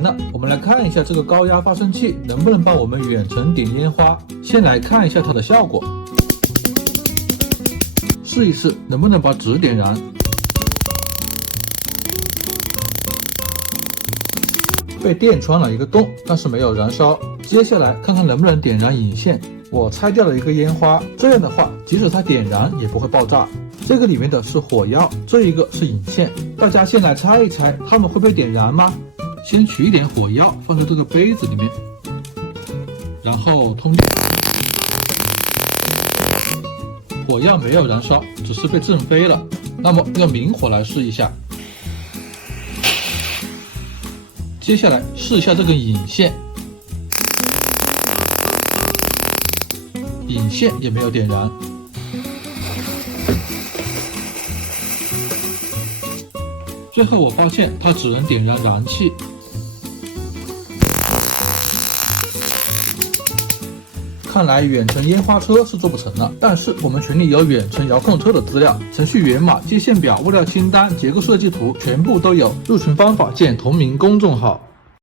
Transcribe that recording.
那我们来看一下这个高压发生器能不能帮我们远程点烟花。先来看一下它的效果，试一试能不能把纸点燃。被电穿了一个洞，但是没有燃烧。接下来看看能不能点燃引线。我拆掉了一个烟花，这样的话即使它点燃也不会爆炸。这个里面的是火药，这一个是引线。大家先来猜一猜，它们会被点燃吗？先取一点火药放在这个杯子里面，然后通电。火药没有燃烧，只是被震飞了。那么用明火来试一下。接下来试一下这个引线，引线也没有点燃。最后我发现它只能点燃燃气。看来远程烟花车是做不成了，但是我们群里有远程遥控车的资料，程序源码、接线表、物料清单、结构设计图全部都有，入群方法见同名公众号。